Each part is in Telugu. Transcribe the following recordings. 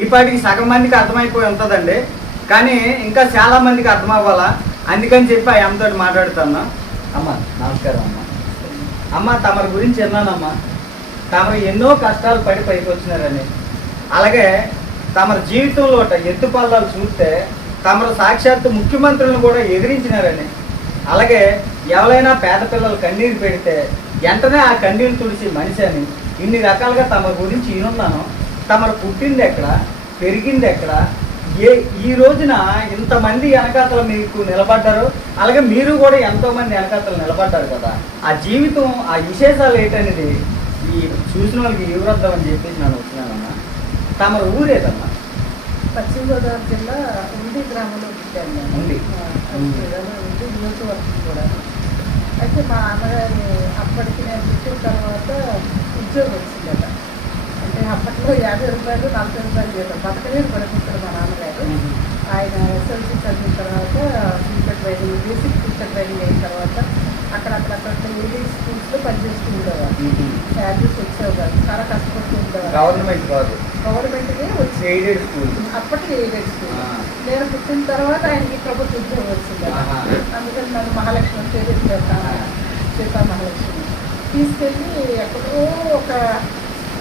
ఈ పాటికి సగం మందికి అర్థమైపోయి ఉంటుందండి. కానీ ఇంకా చాలా మందికి అర్థం అవ్వాలా అందుకని చెప్పి ఆ అమ్మతో మాట్లాడుతున్నా. అమ్మ నమస్కారం అమ్మ. అమ్మ తమరి గురించి విన్నానమ్మా. తమరు ఎన్నో కష్టాలు పడి పైకి వచ్చినారని అలాగే తమరి జీవితంలో ఎత్తు పల్లాలు చూస్తే తమరు సాక్షాత్తు ముఖ్యమంత్రులను కూడా ఎదిరించినారని. అలాగే ఎవరైనా పేద పిల్లలు కన్నీరు పెడితే వెంటనే ఆ కన్నీరు తుడిచి మనిషి అని ఇన్ని రకాలుగా తమ గురించి ఈనున్నాను తమరు పుట్టింది ఎక్కడ? పెరిగింది ఎక్కడ? ఏ ఈ రోజున ఇంతమంది వెనకాతలు మీకు నిలబడ్డారు? అలాగే మీరు కూడా ఎంతో మంది వెనకాతలు నిలబడ్డారు కదా? ఆ జీవితం ఆ విశేషాలు ఏంటనేది ఈ చూసిన వాళ్ళకి వివరిద్దాం అని చెప్పేసి నేను వచ్చినానమ్మా తమరు ఊరేదమ్మా? పశ్చిమ గోదావరి జిల్లా ఉండి గ్రామంలో పుట్టాను నేను. ఉండి. నియోజకవర్గం కూడా. అయితే మా అమ్మగారు అప్పటికి నేను పుట్టిన తర్వాత ఉద్యోగం వచ్చిందట. అంటే అప్పట్లో యాభై రూపాయలు నలభై రూపాయలు జీతం బతకలేదు పడుకుంటారు మా నాన్నగారు. ఆయన ఎస్ఎల్సీ చదివిన తర్వాత teacher training basic teacher training అయిన తర్వాత అక్కడక్కడక్కడ ఏడీ స్కూల్స్లో పనిచేస్తూ ఉండేవారు శాలరీస్ వచ్చేవి కాదు చాలా కష్టపడుతూ ఉండేవారు గవర్నమెంట్ కాదు. గవర్నమెంట్కే వచ్చి ఎయిడెడ్ స్కూల్ అప్పటికి ఎయిడెడ్ స్కూల్. నేను పుట్టిన తర్వాత ఆయనకి ప్రభుత్వ ఉద్యోగం వచ్చింది. అందుకని నన్ను మహాలక్ష్మి పేరు పెడతాను సీతా మహాలక్ష్మి. తీసుకెళ్ళి ఎక్కడో ఒక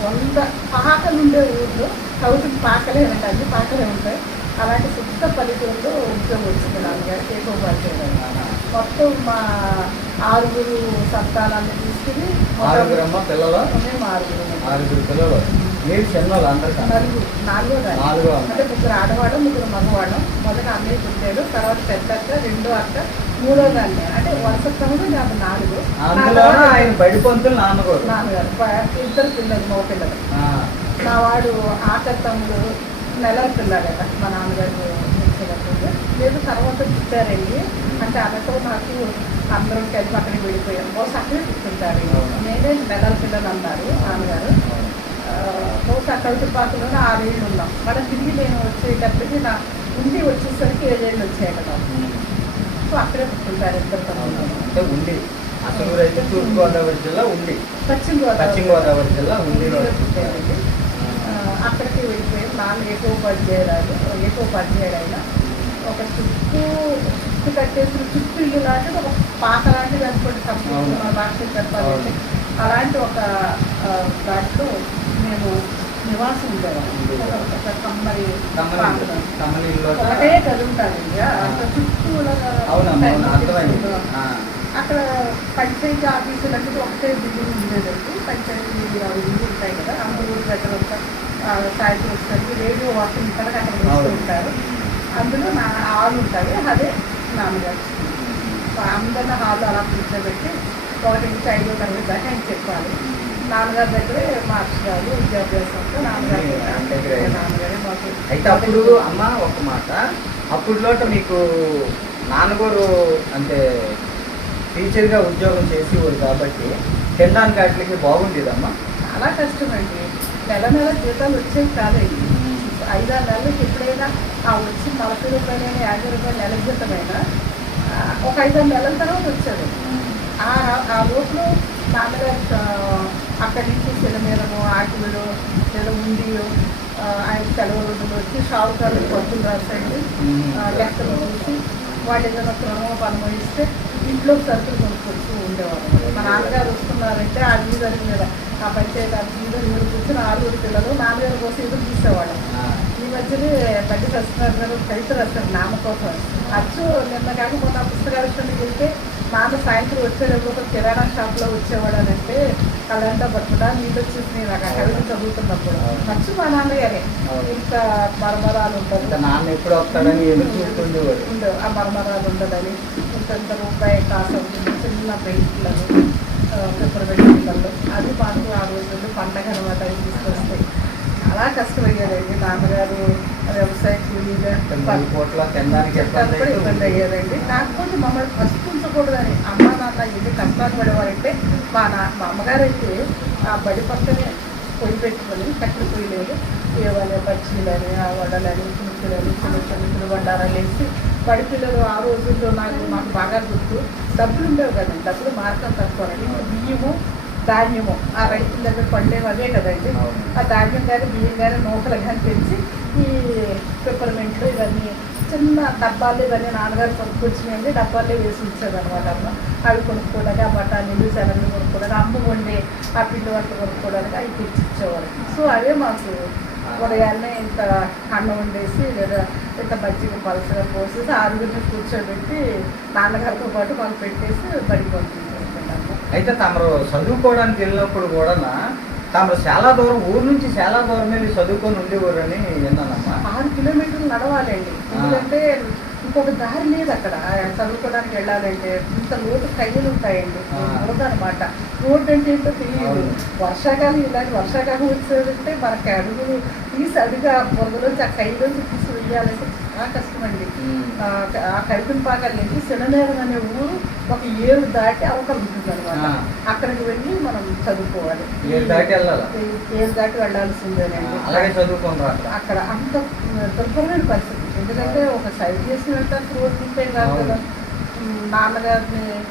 వంద పాకలు ఉండే ఊర్లో కౌటికి పాకలే ఉంటాయి పాకలే ఉంటాయి. అలాంటి శుద్ధ పల్లెటూరులో ఉద్యోగం వచ్చింది నాన్నగారు ఏకోపాధ్యాయుడు మొత్తం మా ఆరుగురు సంతానాన్ని తీసుకుని మేము ఆరుగురు పిల్లలు. మీరు నలుగురు నాలుగో. అంటే ముగ్గురు ఆడవాడు ముగ్గురు మగవాడు మొదట అన్నయ్య పుట్టాడు తర్వాత పెద్ద అక్క రెండో అక్క మూడో దాన్ని అంటే వరుస క్రమంలో నాకు నాలుగు. అందులో ఆయన బడి పంతులు నాన్నగారు. నాన్నగారు. ఇద్దరు పిల్లలు మగ పిల్లలు. నా వాడు ఆఖరి తమ్ముడు నెలల పిల్లాడట మా నాన్నగారు ఇచ్చినప్పుడు లేదు తర్వాత పుట్టారండి. అంటే అనతో నాకు అందరం కలిపి అక్కడికి వెళ్ళిపోయాం బహుశా అక్కడే పుట్టుంటారు. నేనే నెలల పిల్లలు అన్నారు నాన్నగారు. బహుశా కడుపు పాకలోనే ఆరేళ్ళు ఉన్నాం. మళ్ళీ తిరిగి నేను వచ్చేటప్పటికి నా ఉండి వచ్చేసరికి ఏడేళ్ళు వచ్చాయి కదా సో అక్కడే. తమ్ముళ్ళు. అంటే ఉండి అసలు అయితే తూర్పు గోదావరి జిల్లా ఉండి పశ్చిమ గోదావరి పశ్చిమ గోదావరి జిల్లా ఆ, అక్కడికి వెళ్ళిపోయి నాన్న ఏకోపాధ్యాయురాలు ఏకోపాధ్యాయుడు ఆయన ఒక చుట్టూ చుట్టూ కట్టేసిన చుట్టూ ఇల్లు లాంటిది ఒక పాక లాంటిది అనుకోండి. సంపూర్ణ భాష చెప్పాలంటే అలాంటి ఒక దాంట్లో మేము నివాసం ఉండేవాళ్ళం ఇల్లు ఒకటే అంత చుట్టూ ఆ, అక్కడ పంచాయతీ ఆఫీసులు అంటే ఒకటే బిల్డింగ్ ఉండేదండి. పంచాయతీ ఇల్లు ఉంటాయి కదా. అందరూ ఊరి దగ్గర ఒక ఆ, సాయంత్రం వచ్చేసరికి రేడియో వాకింగ్ ఇక్కడ అక్కడ వేస్తూ అవును. ఉంటారు. అందులో నా హాల్ ఉంటుంది. అదే నాన్నగారు అందరిని హాల్ అలా కూర్చోబెట్టి ఒకటి నుంచి ఐదో తరగతి దాకా ఆయన చెప్పాలి? నాన్నగారి దగ్గరే మార్క్స్ గారు విద్యాభ్యాసంతో నాన్నగారి మాకు అయితే అప్పుడు అమ్మ ఒక మాట అప్పుడులోట మీకు నాన్నగారు అంటే టీచర్గా ఉద్యోగం చేసేవారు కాబట్టి తినడానికి వాటికి బాగుండేదమ్మా? చాలా కష్టమండి. నెల నెల జీతాలు వచ్చేవి కాదండి. ఐదారు నెలలకి ఎప్పుడైనా ఆ వచ్చి నలభై రూపాయలైనా యాభై రూపాయలు నెల జీతమైనా ఒక ఐదారు నెలల తర్వాత వచ్చేది. ఆ ఆ లోపల నాన్నగారు అక్కడి నుంచి సిలమీరము ఆకులు లేదా ఉండి ఆయన సెలవు రోజులు వచ్చి షావుకారులు పొద్దులు రాసండి ఆ, లెక్కలు చూసి వాళ్ళు ఏదైనా క్రమం పనమో ఇస్తే ఇంట్లో సరుకులు కొనుక్కొచ్చి ఉండేవారు. మా నాన్నగారు వస్తున్నారంటే ఆ వీధి మీద ఆ పంచాయతీ ఆ వీధి మీద కూర్చొని ఆరుగురు పిల్లలు నాన్నగారి కోసం ఎదురు మధ్యనే బండి గారు కవిత రాస్తారు నాన్న కోసం. అచ్చు నిన్న కాకపోతే ఆ పుస్తకాలకి వెళ్తే నాన్న సాయంత్రం వచ్చేటప్పుడు ఒక కిరాణా షాప్లో వచ్చేవాడు అని అంటే కళ్ళంతా పట్టుడా నీళ్ళు వచ్చేసి నేను ఆ కవిత చదువుతున్నప్పుడు. అచ్చు మా నాన్నగారే. ఇంత మరమరాలు ఉంటుంది నాన్న ఎప్పుడు వస్తాడని ఉండవు. ఆ మరమరాలు ఉండదని. ఇంతంత రూపాయి కాసు చిన్న బెల్ట్లను పెప్పరబెట్టి పిల్లలు అది మాకు ఆ రోజుల్లో పండగ అనమాట చాలా కష్టమయ్యేదండి నాన్నగారు వ్యవసాయ కూలీగా ఇబ్బంది అయ్యేదండి. కాకపోతే మమ్మల్ని ప్రశ్నించకూడదని అమ్మ నాన్న ఎన్ని కష్టాలు పడేవారంటే మా నా మా అమ్మగారు అయితే ఆ బడి పక్కనే పొయ్యి పెట్టుకొని కట్టెల పొయ్యి లేదు. ఏవని బజ్జీలని ఆ వడలని పులుసులని చిన్న చిన్న చిన్న బండారాలు వేసి బడి పిల్లలు ఆ రోజుల్లో నాకు మాకు బాగా గుర్తు. డబ్బులు ఉండేవి కదండి. డబ్బులు మార్కం తక్కువనండి బియ్యము ధాన్యము. ఆ రైతుల దగ్గర పండేవి అదే కదండి. ఆ ధాన్యం కానీ బియ్యం కానీ నూకలు కానీ తెచ్చి పెప్పర్మెంట్లు ఇవన్నీ చిన్న డబ్బాలు ఇవన్నీ నాన్నగారు కొనుక్కొచ్చినాయండి. డబ్బాలే వేసి ఉంచారు అనమాట అమ్మ. అవి కొనుక్కోవడానికి ఆ బఠానీలు శనగలు కొనుక్కోవడానికి అమ్మ వండే ఆ పిండి వంటలు కొనుక్కోవడానికి అవి తెచ్చిచ్చేవారు సో అవే మాకు ఉదయాన్నే ఇంత అన్నం వండేసి లేదా ఇంత మజ్జిగ పలసగా పోసేసి ఆరుగురిని కూర్చోబెట్టి నాన్నగారితో పాటు మాకు పెట్టేసి పంపించేసుకుంటాము అయితే తమరు చదువుకోవడానికి వెళ్ళినప్పుడు కూడా తమరు చాలా దూరం ఊరు నుంచి చాలా దూరం వెళ్ళి చదువుకొని ఉండేవారని విన్నానమ్మా. ఆరు కిలోమీటర్లు నడవాలండి. ఎందుకంటే ఇంకొక దారి లేదు అక్కడ. చదువుకోవడానికి వెళ్ళాలంటే ఇంత లోతు కయ్యలు ఉంటాయండి. అనమాట రోడ్ అంటే ఏంటో తెలియదు. వర్షాకాలం ఇలాంటి వర్షాకాలం వచ్చేదంటే మనకి అడుగులు తీసి అడుగు ఆ బొమ్మలోంచి ఆ కయ్యలోంచి తీసి చాలా కష్టమండి. ఆ క- ఆ కరిపింపాకల్ నుంచి శననేరం అనే ఊరు ఒక ఏడు దాటి అవతల ఉంటుంది అనమాట. అక్కడికి వెళ్ళి మనం చదువుకోవాలి. ఏడు దాటి వెళ్ళాలా? ఏ- ఏడు దాటి వెళ్ళాల్సిందేనండి. అలాగే చదువుకుంటారు అక్కడ అంత దుర్భరమైన పరిస్థితి. ఎందుకంటే ఒక సైడ్ చేసి వెళ్తానికి రోడ్డు ఉంటే కాదు కదా. నాన్నగారిని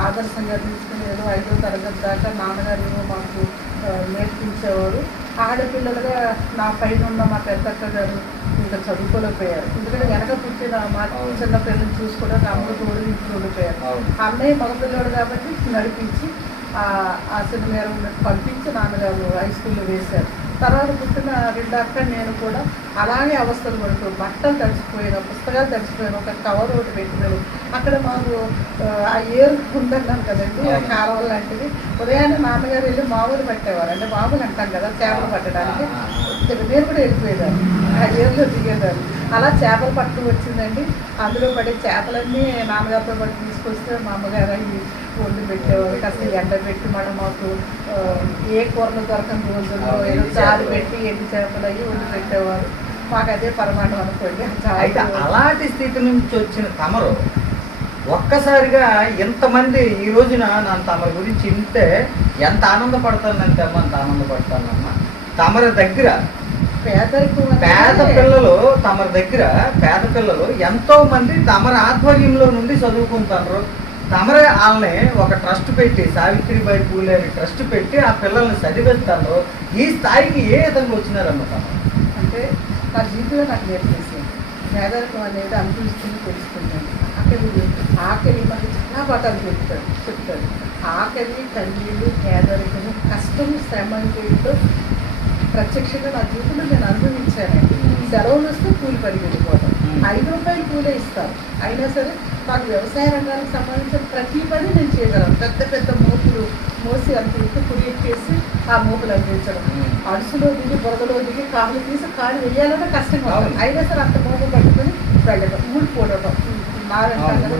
ఆదర్శంగా తీసుకుని ఏదో ఐదో తరగతి దాకా నాన్నగారు మాకు నేర్పించేవారు. ఆడపిల్లలుగా నా పైన ఉన్న మా పెద్దక్క గారు ఇంకా చదువుకోలేకపోయారు. ఎందుకంటే వెనక పుట్టిన మా అవును. చిన్న పిల్లల్ని చూసుకోవడానికి అమ్మ తోడు అవును. అన్నయ్య మగపిల్లాడు కాబట్టి నడిపించి ఆ ఆ సినిమా పంపించి నాన్నగారు హై స్కూల్లో వేశారు. తర్వాత పుట్టిన రెండు అక్క నేను కూడా అలాగే అవస్థలు పడుతూ బట్టలు తడిచిపోయిన పుస్తకాలు తడిచిపోయిన ఒక కవర్ ఒకటి పెట్టినారు అక్కడ మాకు ఆ, ఆ ఏరు ఉందన్నాను కదండి ఆ. కాలువ లాంటిది ఉదయాన్నే నాన్నగారు వెళ్ళి మామూలు పట్టేవారు. అంటే మామూలు అంటాం కదా చేపలు పట్టడానికి. ఆ. నేను కూడా వెళ్ళిపోయేదాన్ని ఆ ఏరులో దిగేదాన్ని అలా చేపలు పట్టు వచ్చిందండి అందులో పడే చేపలన్నీ నాన్నగారితో పాటు తీసుకొస్తే మా అమ్మగారు అవి వండి పెట్టేవారు కాస్త ఎండ పెట్టి మనం మాకు ఏ కూరలు దొరకని రోజుల్లో ఏదో చారు. పెట్టి ఎండు చేపలు అవి వండి పెట్టేవారు మాకు అదే పరమాణం అనుకోండి అయితే. అలాంటి స్థితి నుంచి వచ్చిన తమరు ఒక్కసారిగా ఎంతమంది ఈ రోజున నన్ను తమరి గురించి వింటే ఎంత ఆనందపడతానంటే అమ్మ అంత ఆనందపడతానమ్మా తమరి దగ్గర పేద పిల్లలు తమరి దగ్గర పేద పిల్లలు ఎంతో మంది తమరి ఆధ్వర్యంలో నుండి చదువుకుంటారు. తమరే వాళ్ళని ఒక ట్రస్ట్ పెట్టి సావిత్రిబాయి పూలే అని ట్రస్ట్ పెట్టి ఆ పిల్లల్ని చదివిస్తారు. ఈ స్థాయికి ఏ విధంగా వచ్చినారమ్మ తమరు అంటే నా జీవితంలో నాకు నేర్పేసింది పేదరికం అనేది అనుభవిస్తుంది తెలుసుకుంటాను ఆకలి ఆకలి మనకి చాలా పాఠాలు చెప్తాడు చెప్తాడు. ఆకలి కన్నీళ్ళు పేదరికము కష్టము శ్రమ అంటే ఏంటో ప్రత్యక్షంగా నా జీవితంలో నేను అనుభవించానండి సెలవులు వస్తే కూలి పని వెళ్ళిపోవడం Hmm. ఐదు రూపాయలు కూలే ఇస్తారు అయినా సరే నాకు వ్యవసాయ రంగానికి సంబంధించిన ప్రతి పని నేను చేయగలను. పెద్ద పెద్ద మోపులు మోసి అంత ఎత్తు కుడి ఎక్కేసి ఆ మోపులు అందించడం. Hmm. అడుసులో దిగి బురదలో దిగి కాళ్ళు తీసి కాళ్ళు వేయాలన్నా కష్టంగా ఉంటుంది అవును. అయినా సరే అంత మోపు పట్టుకొని వెళ్ళడం ఊడిపోవడం కదా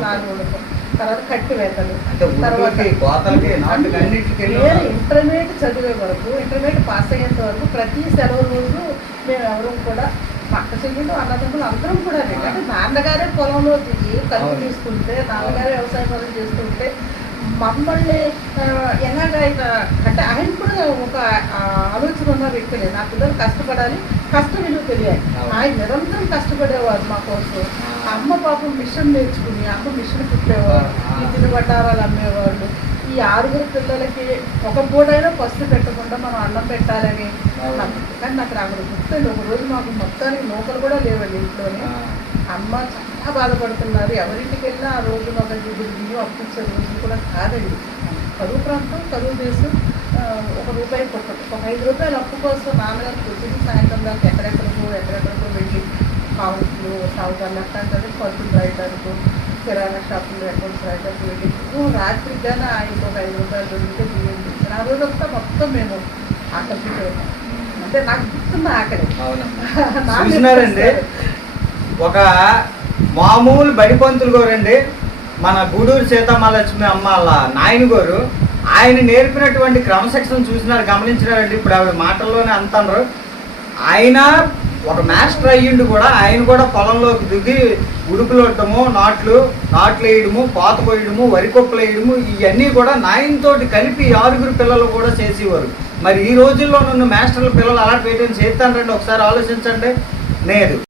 నారు ఊడటం తర్వాత కట్టి వేతలు నేను ఇంటర్మీడియట్ చదివే వరకు ఇంటర్మీడియట్ పాస్ అయ్యేంత వరకు ప్రతి సెలవు రోజు మేము ఎవరు కూడా పక్క చెల్లెలు అన్నదమ్ములు అందరం కూడా అంటే నాన్నగారే పొలంలో దిగి కలుపు. తీసుకుంటే నాన్నగారే వ్యవసాయ పనులు చేస్తుంటే మమ్మల్ని ఆ, ఎలాగ ఆయన అంటే ఆయన కూడా ఒక ఆలోచన ఉన్న వ్యక్తులే. నా పిల్లలు కష్టపడాలి కష్టం విలువ తెలియాలి. ఆయన నిరంతరం కష్టపడేవారు మా కోసం అమ్మ పాపం మిషన్ నేర్చుకుని అమ్మ మిషన్ కుట్టేవారు ఆ. ఈ తినుబండారాలు అమ్మేవాళ్ళు. ఈ ఆరుగురు పిల్లలకి ఒక పూటైనా పసుపు పెట్టకుండా మనం అన్నం పెట్టాలని కానీ నాకు రాకూడదు. గుర్తుంది ఒక రోజు మాకు మొత్తానికి నూకలు కూడా లేవండి ఇంట్లోనే. అమ్మ చాలా బాధపడుతున్నారు. ఎవరింటికి వెళ్ళినా ఆ రోజు ఇద్దరు బియ్యం అప్పించే రోజులు కూడా కాదండి. కరువు ప్రాంతం కరువు దేశం ఒక రూపాయి కొట్టదు ఒక ఐదు రూపాయలు అప్పు కోసం నాన్నగారు పొద్దున్న సాయంత్రం దాకా ఎక్కడెక్కడికో ఎక్కడెక్కడికో వెళ్ళి కావులు సాగుతారు అట్లాంటి పరుపులు రాయడానికి కిరాణా షాపులు అకౌంట్స్ వెళ్ళి ఓ రాత్రికి కానీ ఒక ఐదు రూపాయలు దొరికితే బియ్యం తెచ్చాను ఆ రోజు అంతా మొత్తం మేము ఆకలికి పోయాం. అంటే నాకు గుర్తున్న ఆకలి? చూసినారండి. ఒక మామూలు బడిపంతులు గారండి మన గూడూరు సీతమ్మలక్ష్మి అమ్మ వాళ్ళ నాయన గారు ఆయన నేర్పినటువంటి క్రమశిక్షణ చూసినారు గమనించినారండి. ఇప్పుడు ఆవిడ మాటల్లోనే అంటారు ఆయన ఒక మాస్టర్ అయ్యిండు కూడా ఆయన కూడా పొలంలోకి దిగి ఉడుకులు నాట్లు నాట్లు వేయడము పాత పోయడము వరి కుప్పలు వేయడము ఇవన్నీ కూడా నాయనతోటి కలిపి ఆరుగురు పిల్లలు కూడా చేసేవారు. మరి ఈ రోజుల్లో నన్ను మాస్టర్ల పిల్లలు అలాంటి వేయడం చేస్తానండి ఒకసారి ఆలోచించండి. లేదు.